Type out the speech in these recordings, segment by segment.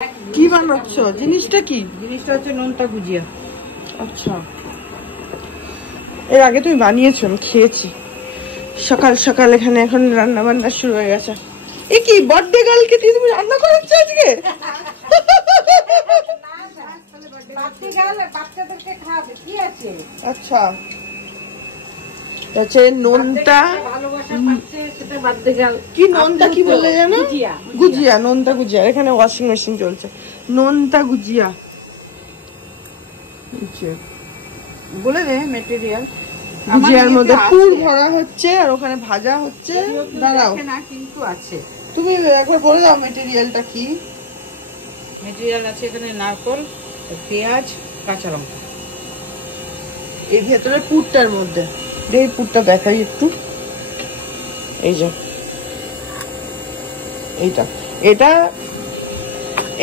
কি বানাচ্ছ? জিনিসটা কি? জিনিসটা হচ্ছে নোনতা গুজিয়া। আচ্ছা, এর আগে তুমি বানিয়েছো, আমি খেয়েছি। সকাল সকাল এখানে এখন রান্না বান্না শুরু হয়ে গেছে। এ কি বার্থডে গার্লকে দিয়ে তুমি রান্না করাচ্ছ আজকে? আচ্ছা, হচ্ছে নোনতা। কি নোনতা কি বলে জানো? গুজিয়া, নোনতা গুজিয়া। এখানে ওয়াশিং মেশিন চলছে। নোনতা গুজিয়া বলে দে মেটেরিয়াল। গুজিয়ার মধ্যে পুর ভরা হচ্ছে আর ওখানে ভাজা হচ্ছে। দাঁড়াও, কিন্তু আছে, তুমি একবার বলে দাও মেটেরিয়ালটা কি। মেটেরিয়াল আছে এখানে নারকল, পেঁয়াজ, কাঁচা লঙ্কা। এই ভেতরে পুরটার মধ্যে, এই পুরটা দেখাই একটু। এই যে এইটা, এটা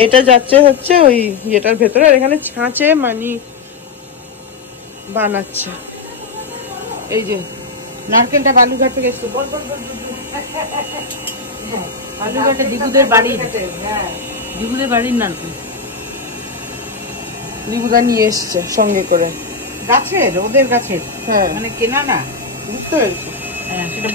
এটা যাচ্ছে হচ্ছে ওই ইয়েটার ভেতরে। আর এখানে ছাঁচে মানি বানাচ্ছে। এই যে নারকেলটা বালুঘাট থেকে এসছে। বালুঘাটে দিগুদের বাড়ির, দিগুদের বাড়ির নারকেল দিগুদা নিয়ে এসছে সঙ্গে করে। গাছের, ওদের গাছের, হ্যাঁ, মানে কেনা না। বুঝতে পেরেছি। হ্যাঁ, সেটা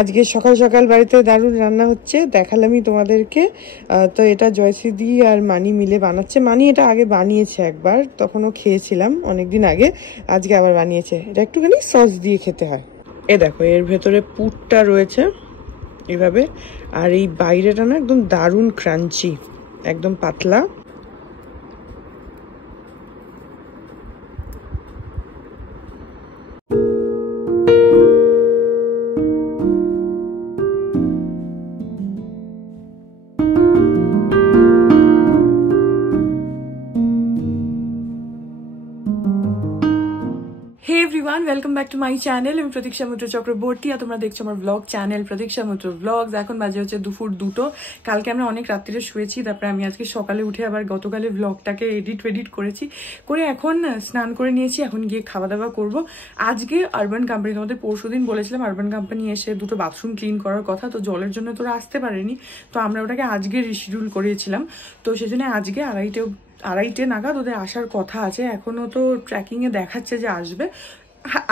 আজকে সকাল সকাল বাড়িতে দারুণ রান্না হচ্ছে, দেখালামই তোমাদেরকে। তো এটা জয়শ্রীদি আর মানি মিলে বানাচ্ছে। মানি এটা আগে বানিয়েছে একবার, তখনও খেয়েছিলাম অনেকদিন আগে। আজকে আবার বানিয়েছে। এটা একটুখানি সস দিয়ে খেতে হয়। এ দেখো, এর ভেতরে পুরটা রয়েছে এভাবে। আর এই বাইরেটা না একদম দারুণ ক্রাঞ্চি, একদম পাতলা। Hey everyone, welcome back to my channel. আমি প্রতীক্ষা মৈত্র চক্রবর্তী আর তোমরা দেখছো আমার ব্লগ চ্যানেল প্রতীক্ষা মৈত্র ব্লগস। এখন বাজে হচ্ছে দুপুর 2টো। কালকে আমরা অনেক রাত্রিরে শুয়েছি, তারপরে আমি আজকে সকালে উঠে আবার গতকালের ব্লগটাকে এডিট করেছি, করে এখন স্নান করে নিয়েছি। এখন গিয়ে খাওয়া দাওয়া করবো। আজকে আরবান কোম্পানি, তোমাদের পরশুদিন বলেছিলাম আরবান কোম্পানি এসে দুটো বাথরুম ক্লিন করার কথা, তো জলের জন্য তোরা আসতে পারেনি, তো আমরা ওটাকে আজকে রিশিডিউল করিয়েছিলাম। তো সেজন্য আজকে আড়াইটে নাগাদ ওদের আসার কথা আছে। এখনো তো ট্র্যাকিংয়ে দেখাচ্ছে যে আসবে,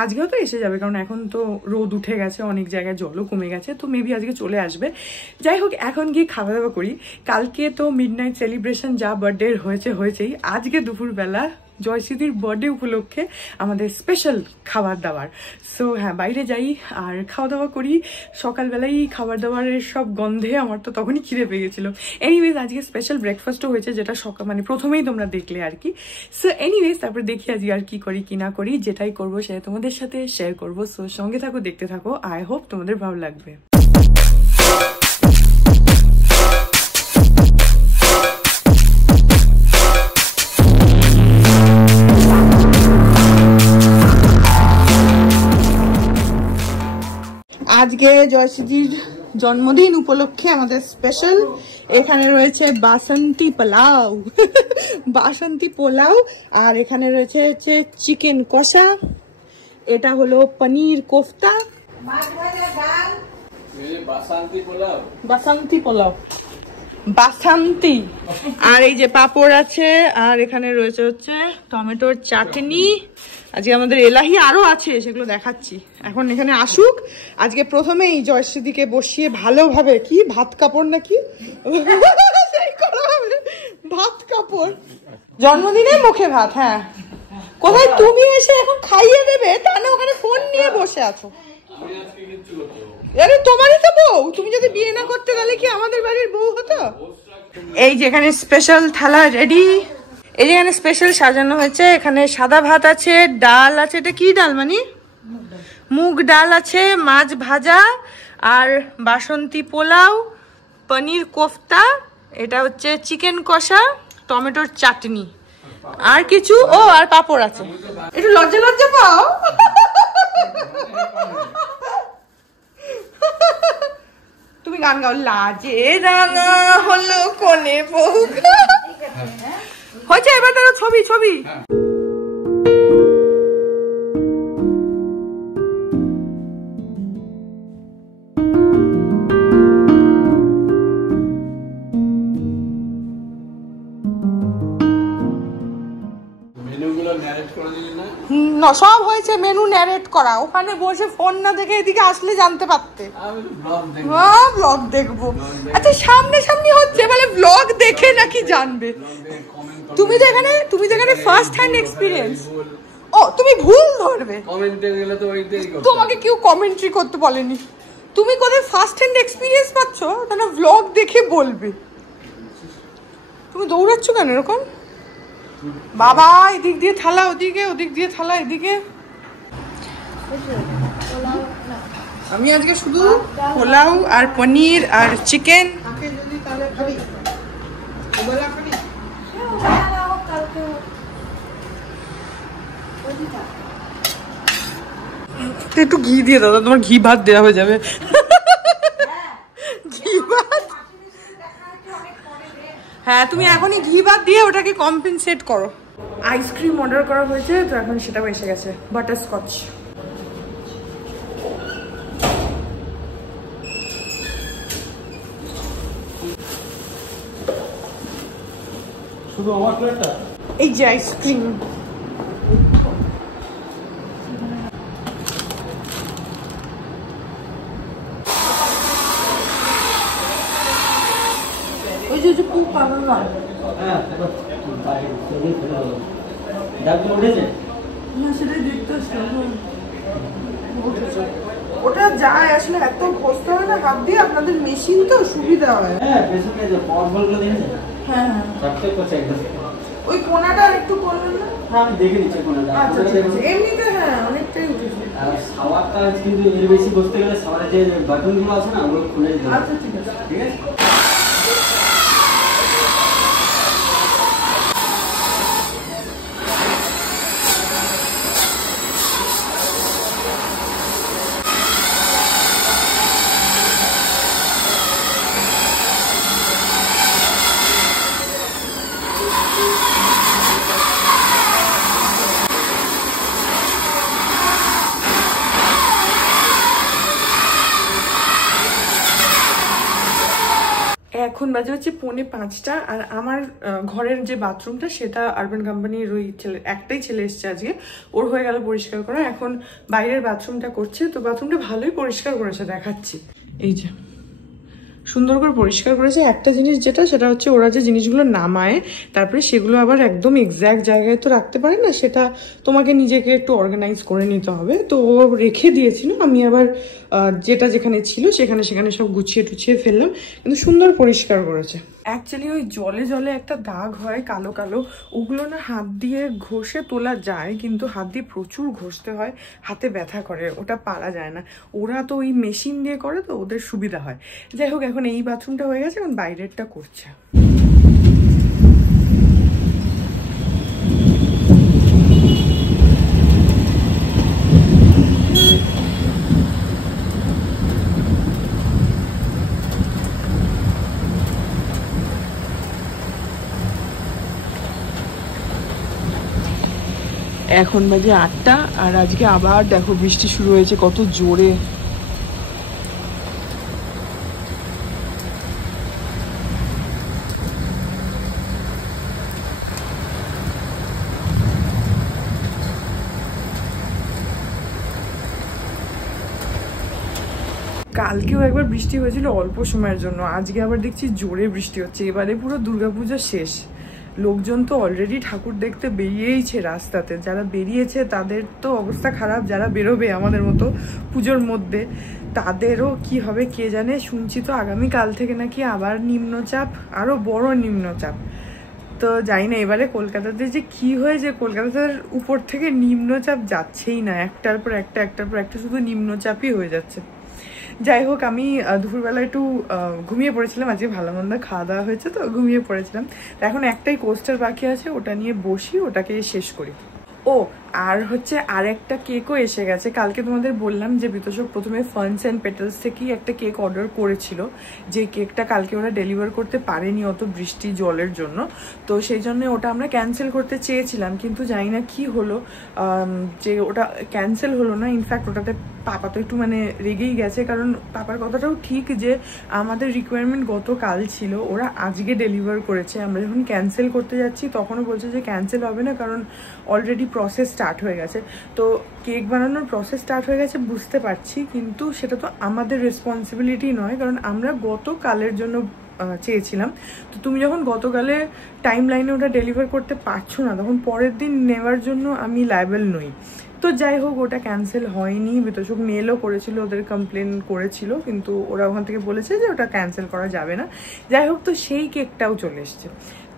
আজকেও তো এসে যাবে, কারণ এখন তো রোদ উঠে গেছে, অনেক জায়গায় জলও কমে গেছে, তো মেবি আজকে চলে আসবে। যাই হোক, এখন গিয়ে খাওয়া দাওয়া করি। কালকে তো মিডনাইট সেলিব্রেশন যা বার্থডে হয়েছেই। আজকে দুপুরবেলা জয়শ্রীদির বার্থডে উপলক্ষে আমাদের স্পেশাল খাবার দাবার। সো হ্যাঁ, বাইরে যাই আর খাওয়া দাওয়া করি। সকালবেলাই খাবার দাবারের সব গন্ধে আমার তো তখনই খিদে পেয়ে গেছিলো। এনিওয়েজ আজকে স্পেশাল ব্রেকফাস্টও হয়েছে, যেটা মানে প্রথমেই তোমরা দেখলে আর কি। সো এনিওয়েজ তারপরে দেখি আজকে আর কি করি কি না করি, যেটাই করবো সেটা তোমাদের সাথে শেয়ার করবো। সো সঙ্গে থাকো, দেখতে থাকো। আই হোপ তোমাদের ভালো লাগবে। আজকে জয়শ্রীজির জন্মদিন উপলক্ষে আমাদের স্পেশাল এখানে রয়েছে বাসন্তী পোলাও বাসন্তী পোলাও, আর এখানে রয়েছে হচ্ছে চিকেন কষা, এটা হলো পনির কোফতা, বাসন্তী পোলাও। বাসান্তি। আর এই যে পাপড় আছে, আর এখানে রয়েছে হচ্ছে টমেটোর চাটনি। আজকে আমাদের এলাহি আরো আছে, সেগুলো দেখাচ্ছি এখন। এখানে আসুক। আজকে প্রথমেই জয়শ্রীদিকে বসিয়ে ভালোভাবে, কি ভাত কাপড় নাকি ভাত কাপড়, জন্মদিনে মুখে ভাত। হ্যাঁ, কোথায় তুমি এসে এখন খাইয়ে দেবে তা না, ওখানে ফোন নিয়ে বসে আছো। আরে তোমারই তো বউ, তুমি যদি বিয়ে না করতে তাহলে কি আমাদের বাড়ির বউ হতো? এই যেখানে স্পেশাল থালা রেডি, এই যেখানে স্পেশাল সাজানো হয়েছে। এখানে সাদা ভাত আছে, ডাল আছে, এটা কি ডাল মানে মুগ ডাল আছে, মাছ ভাজা, আর বাসন্তী পোলাও, পনির কোফতা, এটা হচ্ছে চিকেন কষা, টমেটোর চাটনি, আর কিছু, ও আর পাপড় আছে। একটু লজ্জা লজ্জা পাও? তুমি গান গাও, লাজে রাঙা হলো কোনে বউ। হয়েছে, এবার ধরো ছবি ছবি। সব হয়েছে, মেনু ন্যারেট করা। ওখানে বসে ফোন না দেখে এদিকে আসলে জানতে পারতে। ব্লগ দেখবো। আচ্ছা, সামনে সামনে হচ্ছে বলে ব্লগ দেখে নাকি জানবে? তুমি তো এখানে ফার্স্ট হ্যান্ড এক্সপিরিয়েন্স। ও, তুমি ভুল ধরবে, তোমাকে কেউ কমেন্ট্রি করতে বলেনি। তুমি কোথায় ফার্স্ট হ্যান্ড এক্সপিরিয়েন্স পাচ্ছ, তাহলে ব্লগ দেখে বলবে। তুমি দৌড়াচ্ছ কেন এরকম? বাবা, এদিক দিয়ে থালা ওদিকে, ওদিক দিয়ে থালা এদিকে। আমি আজকে শুধু পোলাও আর পনির আর চিকেন। একটু ঘি দিয়ে দাও, তোমার ঘি ভাত দেওয়া হয়ে যাবে। ঘি ভাত, হ্যাঁ, তুমি এখনই ঘি ভাত দিয়ে ওটাকে কম্পেনসেট করো। আইসক্রিম অর্ডার করা হয়েছে, তো এখন সেটাও এসে গেছে, বাটারস্কচ। শুধু আমার প্লেটটা, এই যে আইসক্রিম। ওই যে খুব পাগল না। হ্যাঁ, ডাক্তার উঠেছে না, সেটাই দেখতে আসছে। ওটা যায় আসলে, এত ঘষতে হয় না হাত দিয়ে, আপনাদের মেশিন তো সুবিধা হয়। হ্যাঁ, পেছনে যে পরগুলো দেখেছেন? হ্যাঁ হ্যাঁ, চারটে করছে একদম। ওই কোনাটা একটু করবেন না? হ্যাঁ, আমি দেখে নিচ্ছি কোনটা। আচ্ছা ঠিক আছে, এমনিতে হ্যাঁ অনেকটাই উঠেছে। আর সাওয়ারটা কিন্তু এর বেশি বসতে গেলে সাওয়ারের যে বাটনগুলো আছে না, ওগুলো খুলে দিতে হবে। আচ্ছা ঠিক আছে, ঠিক আছে। এখন বাজে হচ্ছে 4:45, আর আমার ঘরের যে বাথরুমটা সেটা আরবান কোম্পানির ওই ছেলে, একটাই ছেলে এসছে আজকে, ওর হয়ে গেল পরিষ্কার করা। এখন বাইরের বাথরুমটা করছে, তো বাথরুমটা ভালোই পরিষ্কার করেছে, দেখাচ্ছি। এই যে সুন্দর করে পরিষ্কার করেছে। একটা জিনিস যেটা, সেটা হচ্ছে ওরা যে জিনিসগুলো নামায় তারপরে সেগুলো আবার একদম এক্স্যাক্ট জায়গায় তো রাখতে পারে না, সেটা তোমাকে নিজেকে একটু অর্গানাইজ করে নিতে হবে। তো ও রেখে দিয়েছিল, আমি আবার যেটা যেখানে ছিল সেখানে সব গুছিয়ে টুছিয়ে ফেললাম, কিন্তু সুন্দর পরিষ্কার করেছে। অ্যাকচুয়ালি ওই জলে জলে একটা দাগ হয় কালো কালো, ওগুলো না হাত দিয়ে ঘষে তোলা যায়, কিন্তু হাত দিয়ে প্রচুর ঘষতে হয়, হাতে ব্যথা করে, ওটা পারা যায় না। ওরা তো ওই মেশিন দিয়ে করে, তো ওদের সুবিধা হয়। যাই হোক, এখন এই বাথরুমটা হয়ে গেছে, এখন বাইরেরটা করছে। এখন বাজে 8টা, আর আজকে আবার দেখো বৃষ্টি শুরু হয়েছে কত জোরে। কালকেও একবার বৃষ্টি হয়েছিল অল্প সময়ের জন্য, আজকে আবার দেখছি জোরে বৃষ্টি হচ্ছে। এবারে পুরো দুর্গাপুজো শেষ, লোকজন তো অলরেডি ঠাকুর দেখতে বেরিয়েইছে রাস্তাতে। যারা বেরিয়েছে তাদের তো অবস্থা খারাপ, যারা বেরোবে আমাদের মতো পুজোর মধ্যে তাদেরও কি হবে কে জানে। শুনছি তো আগামীকাল থেকে নাকি আবার নিম্নচাপ, আরও বড় নিম্নচাপ। তো জানি না এবারে কলকাতাতে যে কি হয়েছে, কলকাতার উপর থেকে নিম্নচাপ যাচ্ছেই না, একটার পর একটা শুধু নিম্নচাপই হয়ে যাচ্ছে। যাই হোক, আমি দুপুরবেলা একটু ঘুমিয়ে পড়েছিলাম, আজকে ভালো মন্দ খাওয়া দাওয়া হয়েছে তো ঘুমিয়ে পড়েছিলাম। এখন একটাই কোস্টার বাকি আছে, ওটা নিয়ে বসি, ওটাকে শেষ করি। ও আর হচ্ছে আরেকটা কেকও এসে গেছে। কালকে তোমাদের বললাম যে বিতোষক প্রথমে ফানস অ্যান্ড পেটালস থেকেই একটা কেক অর্ডার করেছিল, যে কেকটা কালকে ওরা ডেলিভার করতে পারেনি অত বৃষ্টি জলের জন্য। তো সেই জন্য ওটা আমরা ক্যান্সেল করতে চেয়েছিলাম, কিন্তু জানি না কি হলো যে ওটা ক্যান্সেল হলো না। ইনফ্যাক্ট ওটাতে পাপা তো একটু মানে রেগেই গেছে, কারণ পাপার কথাটাও ঠিক যে আমাদের রিকোয়ারমেন্ট গতকাল ছিল, ওরা আজকে ডেলিভার করেছে। আমরা যখন ক্যান্সেল করতে যাচ্ছি তখনও বলছে যে ক্যান্সেল হবে না, কারণ অলরেডি প্রসেস স্টার্ট হয়ে গেছে। তো কেক বানানোর প্রসেস স্টার্ট হয়ে গেছে বুঝতে পারছি, কিন্তু সেটা তো আমাদের রেসপন্সিবিলিটি নয়, কারণ আমরা গতকালের জন্য চেয়েছিলাম। তো তুমি যখন গতকালে টাইম লাইনে ওটা ডেলিভার করতে পারছো না, তখন পরের দিন নেওয়ার জন্য আমি লায়েবল নই। তো যাই হোক, ওটা ক্যান্সেল হয়নি। বিতোষক মেলও করেছিল, ওদের কমপ্লেন করেছিল, কিন্তু ওরা ওখান থেকে বলেছে যে ওটা ক্যান্সেল করা যাবে না। যাই হোক, তো সেই কেকটাও চলে এসছে।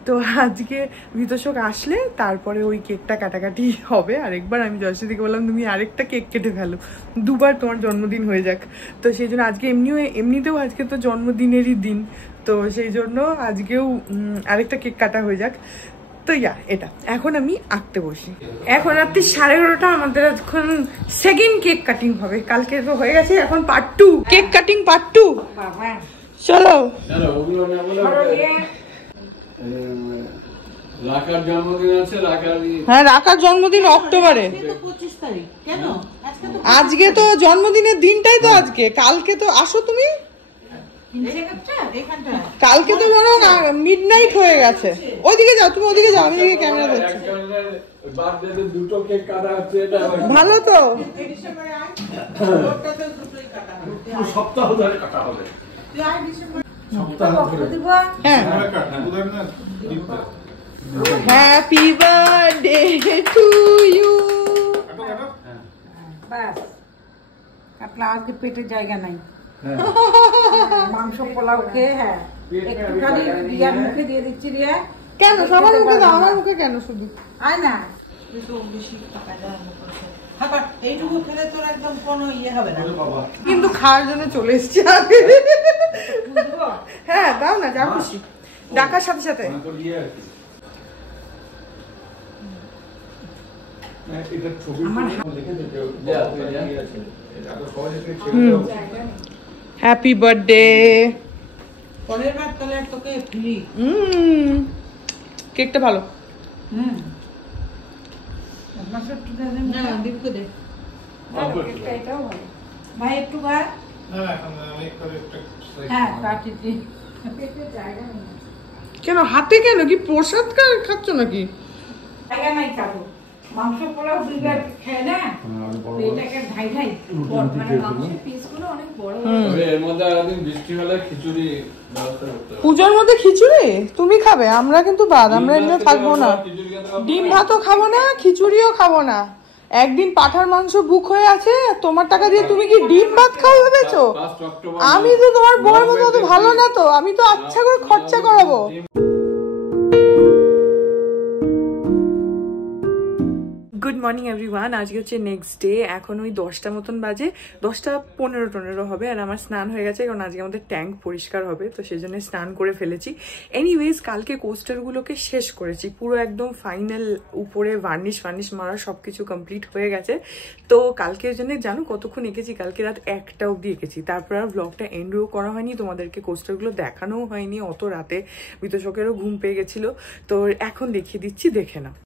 তো আজকে বিতোষক আসলে তারপরে ওই কেকটা কাটাকাটি হবে। আরেকবার আমি জয়শ্রীদিকে বললাম তুমি আরেকটা কেক কেটে ফেলো, দুবার তোমার জন্মদিন হয়ে যাক। তো সেই জন্য আজকে এমনিতেও আজকে তো জন্মদিনেরই দিন, তো সেই জন্য আজকেও আরেকটা কেক কাটা হয়ে যাক। তো এটা এখন আমি আঁকতে বসি। এখন রাত্রি 11:30, আমাদের এখন সেকেন্ড কেক কাটিং হবে। কালকে তো হয়ে গেছে, এখন পার্ট 2, কেক কাটিং পার্ট 2। চলো রাকার জন্মদিন আছে, হ্যাঁ রাকার জন্মদিন অক্টোবরে। আজকে তো জন্মদিনের দিনটাই তো আজকে, কালকে তো আসো তুমি, কালকে তো ধরো মিডনাইট হয়ে গেছে। ওইদিকে যাও তুমি, ওইদিকে যাও, আমি এদিকে ক্যামেরা ধরছি। দুটো কেক কাটা হচ্ছে, এটা ভালো তো, সপ্তাহ ধরে কাটা হবে। হ্যাঁ। Happy birthday to you. আজকে পেটের জায়গা নাই, মাংস পোলাও খেয়ে হ্যাঁ একটুখানি রিয়ার মুখে দিয়ে দিচ্ছি। রিয়া কেন সবার মুখে দাও, আমার মুখে কেন শুধু? আয় না, এইটুকু খেলে তোর একদম কোনো ইয়ে হবে না, কিন্তু খাওয়ার জন্য চলে এসছি আগে। হ্যাঁ দাও না, যা খুশি, ডাকার সাথে সাথে। Happy birthday. পরের বার তাহলে তোকে ফ্রি। কেকটা ভালো। ভাই একটু ভাই, হ্যাঁ কাটিছি। কেন হাতে, কেন কি প্রসাদ খাচ্ছ নাকি? জায়গা নাই কাটো, মাংস পোলাও দুইবার খেয়ে না, এটাকে ঢাই ঢাই মানে মাংসের পিসগুলো অনেক বড়। এর মধ্যে একদিন বৃষ্টি হলে খিচুড়ি ব্যবস্থা করতে হবে। পূজার মধ্যে খিচুড়ি তুমি খাবে, আমরা কিন্তু বাদ, আমরা এমনি থাকবো না। ডিম ভাতও খাবো না, খিচুড়িও খাবো না। একদিন পাঠার মাংস বুক হয়ে আছে, তোমার টাকা দিয়ে তুমি কি ডিম ভাত খাও ভেবেছো? আমি তো তোমার বউয়ের মতো অত ভালো না তো, আমি তো আচ্ছা করে খরচা করাবো। Good morning everyone. আজকে হচ্ছে নেক্সট ডে, এখন ওই 10টা মতন বাজে, 10:15 হবে। আর আমার স্নান হয়ে গেছে, কারণ আজকে আমাদের ট্যাঙ্ক পরিষ্কার হবে, তো সেই জন্য স্নান করে ফেলেছি। এনিওয়েজ, কালকে কোস্টারগুলোকে শেষ করেছি পুরো একদম ফাইনাল, উপরে ভার্নিশ মারা সব কিছু কমপ্লিট হয়ে গেছে। তো কালকের জন্য জানো কতক্ষণ এঁকেছি? কালকে রাত 1টা অবধি এঁকেছি। তারপর আর ব্লগটা এন্ডও করা হয়নি, তোমাদেরকে কোস্টারগুলো দেখানোও হয়নি অত রাতে, বিতোষকেরও ঘুম পেয়ে গেছিলো। তো এখন দেখিয়ে দিচ্ছি, দেখে নাও।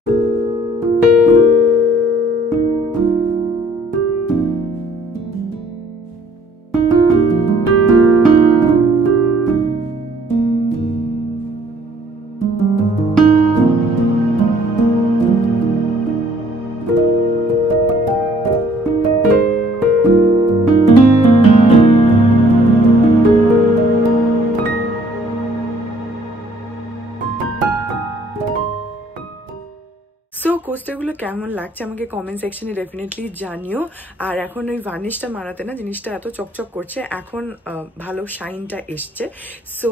সো কোস্টারগুলো কেমন লাগছে আমাকে কমেন্ট সেকশনে ডেফিনেটলি জানিও। আর এখন ওই ভার্নিশটা মারাতে না জিনিসটা এত চকচক করছে, এখন ভালো শাইনটা এসছে। সো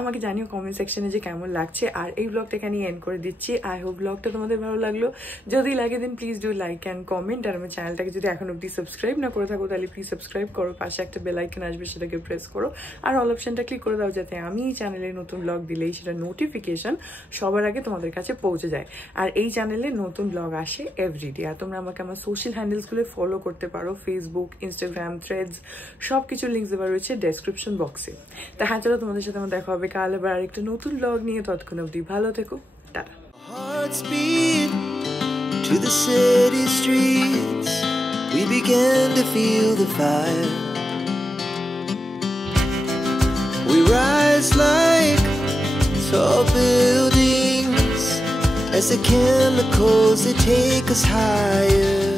আমাকে জানিও কমেন্ট সেকশনে যে কেমন লাগছে। আর এই ব্লগটাকে আমি এন্ড করে দিচ্ছি। আই হোপ ব্লগটা তোমাদের ভালো লাগলো। যদি লাগে then please do like and comment. আর আমার চ্যানেলটাকে যদি এখন অব্দি সাবস্ক্রাইব না করে থাকো তাহলে প্লিজ সাবস্ক্রাইব করো, পাশে একটা বেল আইকন আসবে সেটাকে প্রেস করো, আর অল অপশনটা ক্লিক করে দাও যাতে আমি এই চ্যানেলে নতুন ব্লগ দিলেই সেটা নোটিফিকেশন সবার আগে তোমাদের কাছে পৌঁছে যায়। আর এই চ্যানেলে নতুন ব্লগ আসে এভরিডে। আর তোমরা আমাকে আমার সোশ্যাল হ্যান্ডেলসগুলো ফলো করতে পারো, ফেসবুক, ইনস্টাগ্রাম, থ্রেডস, সব কিছু লিঙ্কস দেওয়া রয়েছে ডেসক্রিপশন বক্সে। তা হ্যাঁ, চলো তোমাদের সাথে আমার দেখা হবে কাল আবার আরেকটা নতুন ব্লগ নিয়ে। ততক্ষণ অবধি ভালো থেকো, tata. Hearts beat to the city streets. We began to feel the fire. We rise like tall buildings as the chemicals they take us higher.